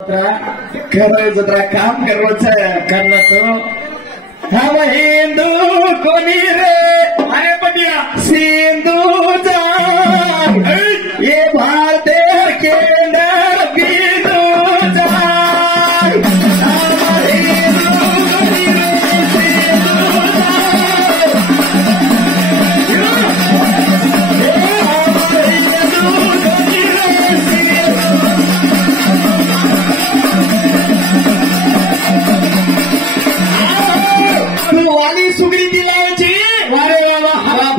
खरं जरा काम करलं तो हम हिंदू कोणी रे अरे पटिया सिंधूचा ये भारतीय केंद्र बिंदूचा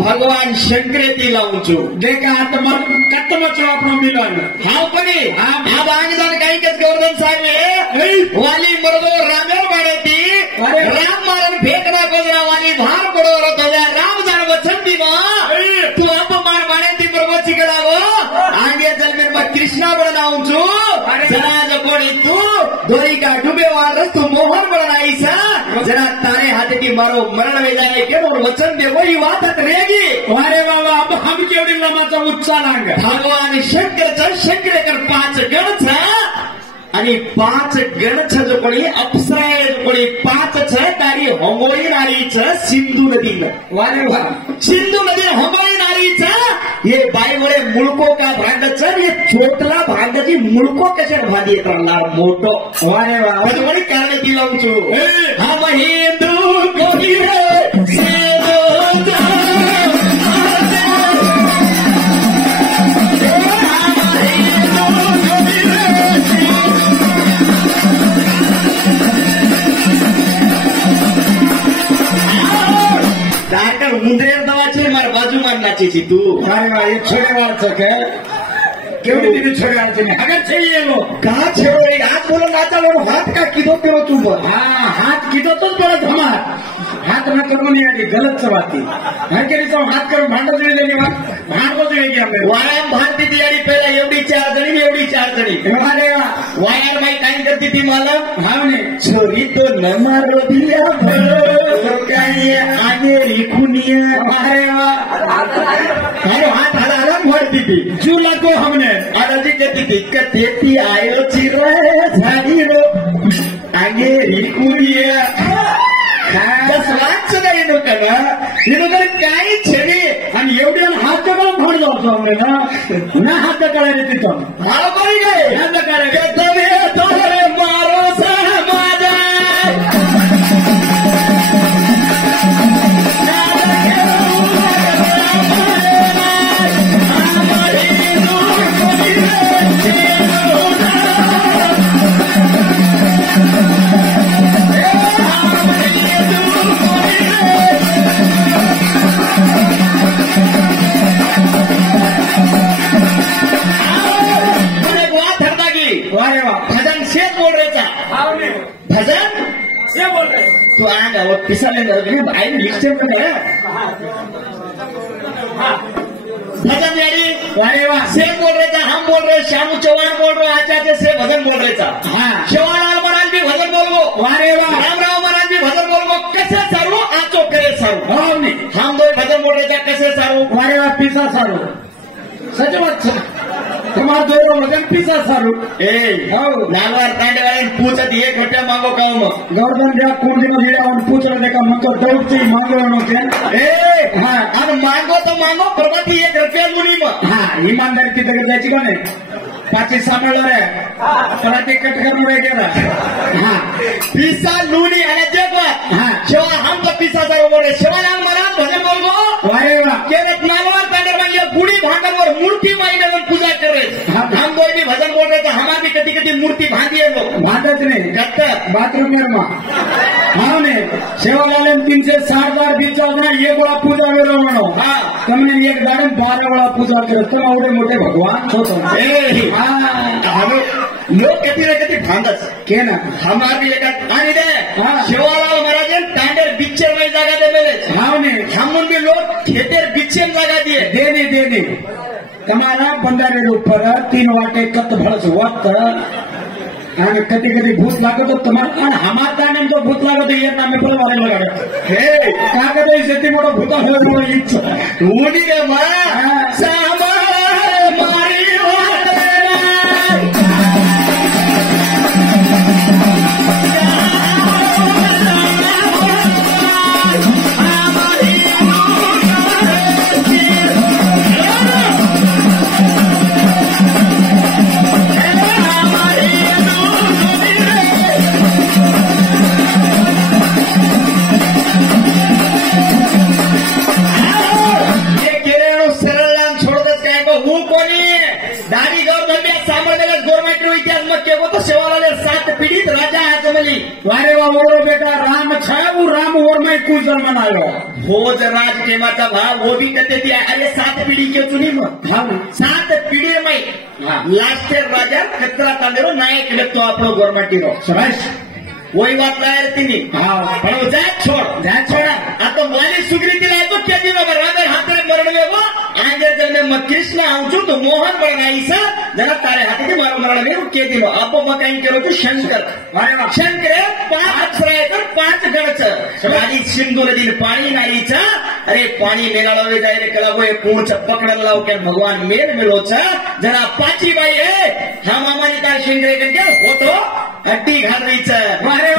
भगवान शंकरेती लावूचो देखा कत्तमचो आपण मिलन हाव पणी हा बांगदान काही केस गोवर्धन सांगले वाली मरदो रामेर बाळेती राम मारन फेकना कोजरा वाली भार पडवर तोया राम जाण वचन दिमा तू अपमान बाळेती परवची गडावो आगे जन्मेर मा कृष्णा बळ लावूचो जरा कोणी तू दोरी का डुबे वार तू मोहन बळ नाहीसा जरा तारे हाते मारो मरण वेदाने केवळ वचन दे वही वाटत रेगी अरे बाबा अब हम केवढी लमाचा उच्चारांग भगवान शंकरेकर 5 गणच आणि 5 गणच जो कोणी अप्सरा जो कोणी 5 छ तारी होंगोळी नारीच सिंधू नदी वारे वा सिंधू नदी होंगोळी नारीच ये बाईवळे मुळको का भांडच ये छोटला भांडची मुळको कशा भादी करणार मोठो वारे वा कोणी कारण दिला उचो हम हिंदू कोणी मुंद्रेर दवाची मार बाजू मारनाची तू अरे छोड़े वाच के केवढी तिथे छोड़े वाचे में अगर चाहिए लो कहा छोड़े हाथ बोलो नाचा लो हाथ का किदो करो तू हाँ हाथ किदो तो बोलत हमार हाथ न करो नहीं आती गलत बात हर के तो हाथ करो भांडो दे देने भांडो दे गया मैं वायाम भारती दियारी पहला एवढी 4 जणी अरे वायर माई काय करती थी मालूम हावने छोरी तो न मारो दिया काय आगे रिखुनिया अरे हाथ हला भरती थी चूला को हमने आरती करती थी कतेती आयो चिरे झाड़ी रो आगे रिखुनिया बस वाच नाही नका इनोकर काही छेडी आणि एवढे हात करून भरलो होतो आम्ही ना हात करायला तिथं मला कोणी काय हात करायला तवे तोरे मारो समाज भजन से बोल रहे था भजन से बोल रहे तो आगा वो पिसाने भाई लिखते हैं भजन यारी अरे वाह से बोल रहे था हम बोल रहे श्यामू चौहान बोल रहे आचार्य से भजन बोल रहे था हाँ शिवालाल महाराज भी भजन बोलो अरे वाह रामराव महाराज भी भजन बोलो कैसे सारू आचो करे सारू हम दो भजन बोल रहे थे कैसे सारू अरे वाह पिसा सारू सच बात तुम्हारा दोनों मगन पीसा सारू नालवार तांडे वाले पूछत 1 रुपया मांगो काम गवर्धन दिया कुर्दी में हीरा और पूछ रहे का मको दौड़ से मांगो के हाँ अब मांगो तो मांगो प्रगति 1 रुपया मुनी में हाँ ईमानदारी की तरह जायची का नहीं 5 सांभाळलं रे प्रति कट करून वगैरह हाँ पीसा लूनी आणि जगवा हाँ शिवा हम तो पीसा सारू बोले शिवालाल महाराज भजन बोलगो अरे वाह केवट नालवार तांडे वाले गुड़ी भांडवर मूर्ति माईने पूजा कर रहे हम कोई भी भजन बोल रहे थे हमारी कभी कभी मूर्ति भांगी है लोग भांडत नहीं गत्तर बाथरूम में हमने सेवालाल 360 बार बीचा ये बड़ा पूजा करो मनो हाँ तुमने एक बार 12 बड़ा पूजा करो तुम आवडे मोठे भगवान छोटो हम लोग कधी ना कधी भांडत के ना हमारी लेकर आणि दे शिवालाल महाराज तांडेर बिच्चर में जागा दे मेरे हमने हम भी लोग खेतेर बिच्चर जागा दिए देने તમારા બંધારે ઉપર 3 વાટે કત ભળસ વત અને કદી કદી ભૂત લાગે તો તમારા અને હમાતા ને તો ભૂત લાગે તો એ નામે પર વારે લગાડે હે કાગદે સેતી મોટો ભૂત હોય ઈચ્છા ઊડી રે માં સામા મારી વાત शेवालाले 7 पीढ़ित राजा है जमली वारे वा ओरो बेटा राम छा वो राम और मैं कुछ जन्म आयो भोज राज के माता भाव वो भी कहते थे अरे 7 पीढ़ी के चुनी मत हम 7 पीढ़ी में लास्ट राजा खतरा तांदेरो नायक लगतो आपलो गवर्नमेंट रो समझ वही बात लायर तिनी पण जात छोड़ा आता वाली सुग्री दिला तो क्या जी बाबा राजा हाथे मरणे वो आगे जने मत कृष्ण आउचू तो मोहन बनाईसा जरा तारे हाथे के मरणे वो के दिलो आप मकाई करो तो शंकर अरे वा शंकर 5 तर 5 गणच राजी सिंधू नदीन पाणी नाईचा अरे पाणी मेलावे जाय रे कला वो पूंछ पकड़न लाव के भगवान मेल मिलोचा जरा पाची बाई है हम हमारी तार शिंगरे के होतो हड्डी घालरीचा अरे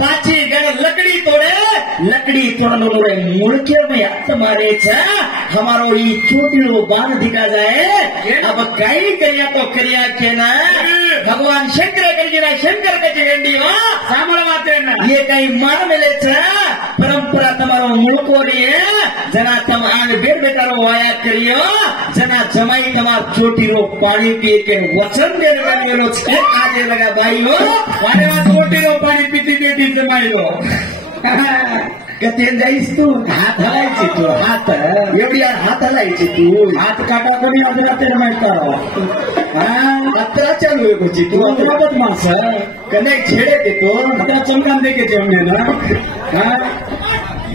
पाची गण लकड़ी तोड़नो रे मुड़के में हाथ मारे छा हमारो ई चोटीलो बाण दिखा जाए अब काई करिया तो करिया के ना भगवान शंकर करिया शंकर के गंडी हो सांभळवाते ना ये कई मार मिले छा परंपरा तमारो मुळको रे जना तम आग बेर बेटारो वाया करियो जना जमाई तमार चोटीलो पानी पिए के वचन दे लगेलो छे आजे लगा भाई हो वारे वा चोटीलो पानी पीती बेटी जमाई लो कथेन जाईस तू हात हलायची तू हात एवढी हात हलायची तू हात काटा कोणी अजून तेल माहिती अत्रा चालू आहे कुची तू अत्रा बदमाश कने छेड़े के तो त्या चमकान दे के जेवणे ना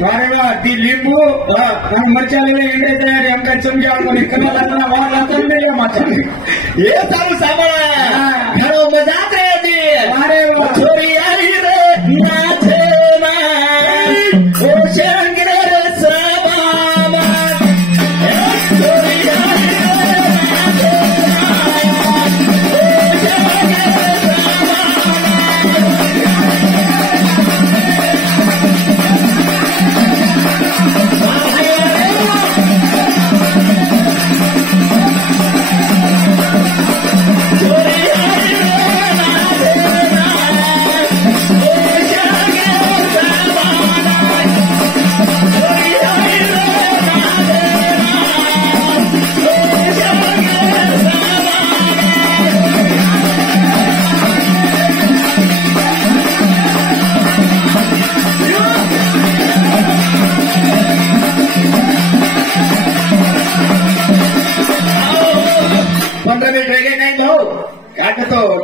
वारे वा ती लिंबू आणि मरचा लेले इंडे तयारी आमका चमक्या कोणी कला लागला वार लागतो नाही माचा हे सारू सांभाळा खरो मजाक रे ती वारे वा छोरी आली रे नाचे ओ शंकर साबाबा छोरी आली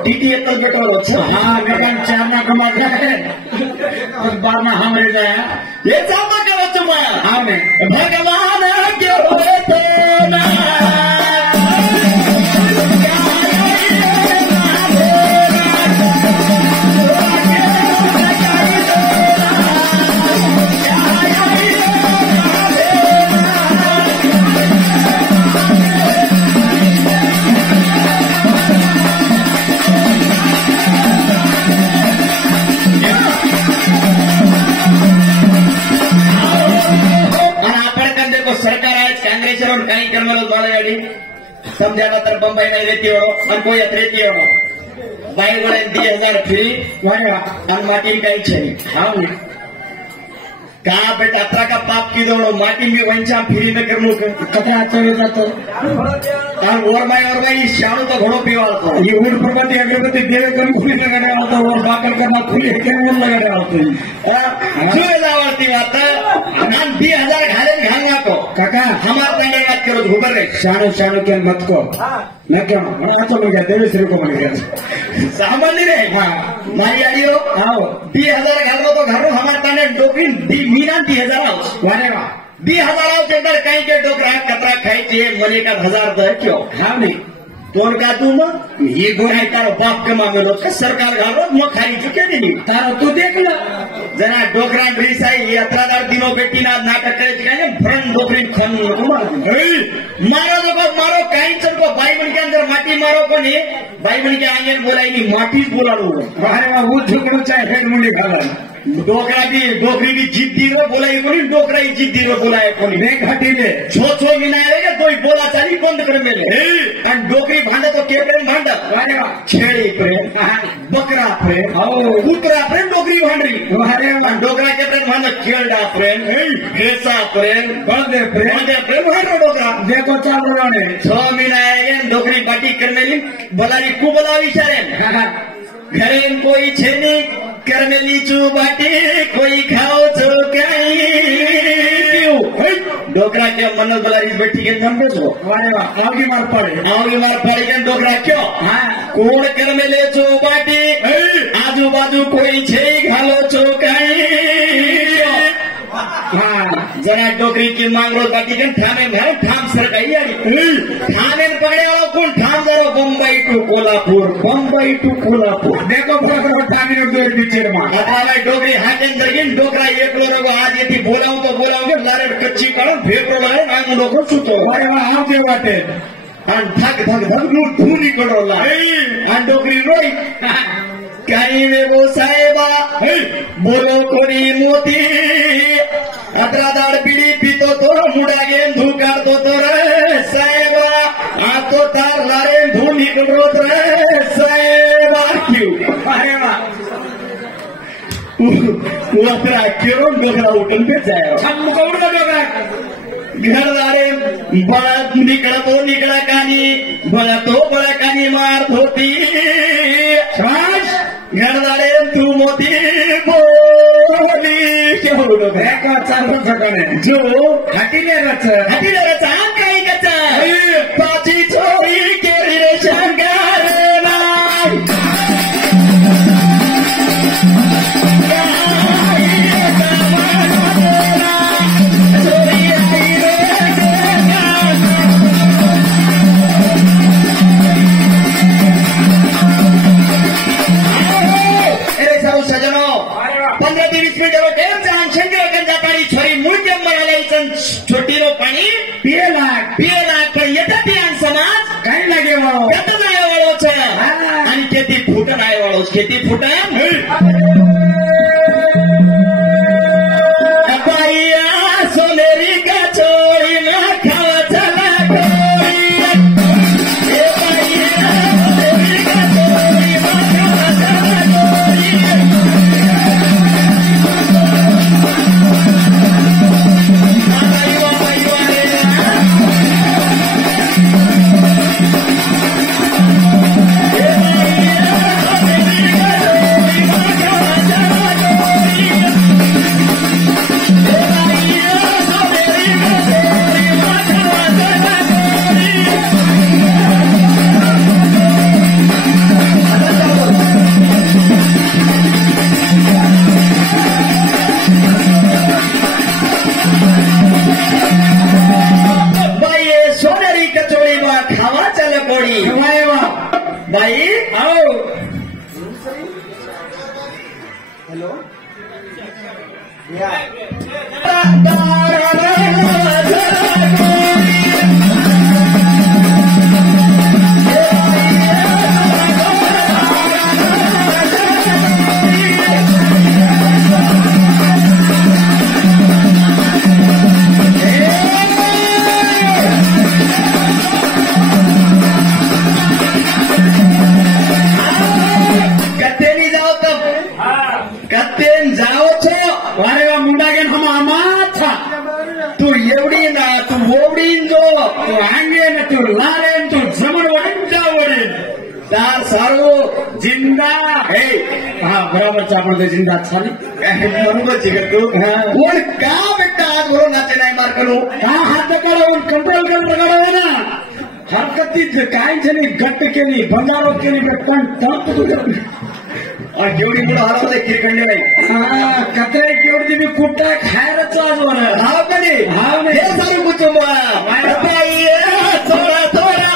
टीटी एक बेटो हाँ गगन चारना कमा बार में हम रह जाए ये चामा के बच्चों में हमें भगवान के हुए थे ना काही करमलो बाळा गाडी समझाना तर बंबई नहीं रहती हो और कोई रहती हो बाई बोले 2000 फ्री वारे माटी काही छे हाँ का बेटा अतरा का पाप की जोड़ो माटी में वंचा फ्री न कर लो कथा चले जातो और भाई शाम तो घोड़ो पीवा ये ऊट प्रपति अगरबत्ती देवे कम खुली लगाने वाला और बाकल करना खुली के मूल लगाने वाला जो लावती बात नाम 2000 घालेंगा को काका हमारे पहले बात करो घुबर रे शानो के मत को मैं क्या तो मैं कहते हैं सिर को मन कर सामान्य रे मारी आइयो आओ 2000 घालो तो घरो हमारे ताने डोकरी मीना 2000 आओ वारे वाह 2000 आओ के अंदर कहीं के डोकरा कतरा खाई चाहिए मनी का 1000 दे क्यों हाँ नहीं तोड़ का तू न ये गुनाह तारो बाप के मामलो सरकार घालो न खाई चुके नहीं तारो तू देख ला जना डोकरा ड्रीसाई ये 18 दिनों बेटी ना नाटक करे जाए फ्रंट डोकरी खन मारो तो मारो कहीं चल को भाई बन के अंदर माटी मारो को नहीं भाई बन के आंगन बोलाई नहीं माटी बोला लो अरे वाह वो झुकड़ो चाहे हेड मुंडी खाला डोकरी भी जिद्दी रो बोलाई कोनी डोकरा ही जिद्दी रो बोलाए कोनी मैं घाटी में छो मिनाएगा कोई बोला चाली बंद कर मेले और डोकरी भांडा तो के प्रेम भांडा अरे वाह छेड़ी प्रेम बकरा प्रेम कुतरा प्रेम डोकरी भांडरी अरे वाह डोकरा के प्रेम भांडा खेलडा प्रेम भेसा प्रेम बंदे प्रेम भांडो डोकरा देखो चाल ने 6 महीना आएगा डोकरी पार्टी करने ली बोला को बोला विचारे ઘરે કોઈ છે નહીં કરમેલી ચુબાટી કોઈ ખાઓ છો કઈ ડોકરા કે મનોજ બલારી બેઠી કે મન બેસો આવगी मार पड़े के डोकरा क्यों कोण करमेले चौबाटी आजू बाजू कोई छे घालो छो कई जरा डोकरी की मांगरो बाटी के ठाणे में ठाम सरकाई आई ठाणे में पकड़े वाला कौन ठाम जरो बम्बई टू कोल्हापुर देखो बरोबर ठाणे नो दोर पिक्चर में अथवा डोकरी हाथे जरगिन डोकरा एकलो रगो आज येती बोलाव के लारे कच्ची पड़ो भेपरो लारे नाम लोको सुतो अरे वाह आव के वाटे आणि धग નું ધૂ નીકળોલા आणि डोकरी रोई काही वेगो साहेबा बोलो कोणी मोती अत्रा दाड पिढी पितो तो मुडा गेम धू काढतो तो रे साहेबा आतो तार लारे धू निकळतो रे साहेबा क्यू अरे वा अत्रा केरो डोकरा उठून बेचाय हम कौन का डोकरा घरदारे बळा निकळा कानी बळा कानी मारत होती घरदारे तू मोती बोली केवढं चालू सकाळी जो हटीलेराचा काही कचा पाची छोरी केली रे शंकर छोटी रो पाणी पिए लाग पण येतं ते समाज काय लागे येतं नाही वाळोच आणि खेती फुट नाही वाळोच खेती फुटा बाईया सोनेरी का चोरी ना खावा चला बाई आओ हेलो जाओ छो वारे वा मुंडा गेन हम आमाथा तू एवढी ना तू ओवडी जो तू आंगे न तू लारे तू जमन वडीन जा वडीन तार सारो जिंदा हे हा बराबर आपण ते जिंदा छाली बरोबर जिगर तू कोण का बेटा आज बोलो नाचे नाही मार करू हा हात करून कंट्रोल करून लगाडो ना हरकती काय झाली गट्ट केली बंदारो केली पण तप तुझं और जेवढी मुलं हरवले किरकंडे नाही कचरे केवढी मी कुठं खायलाच आज हाव कधी हाव हे सारू कुटुंब थोडा थोडा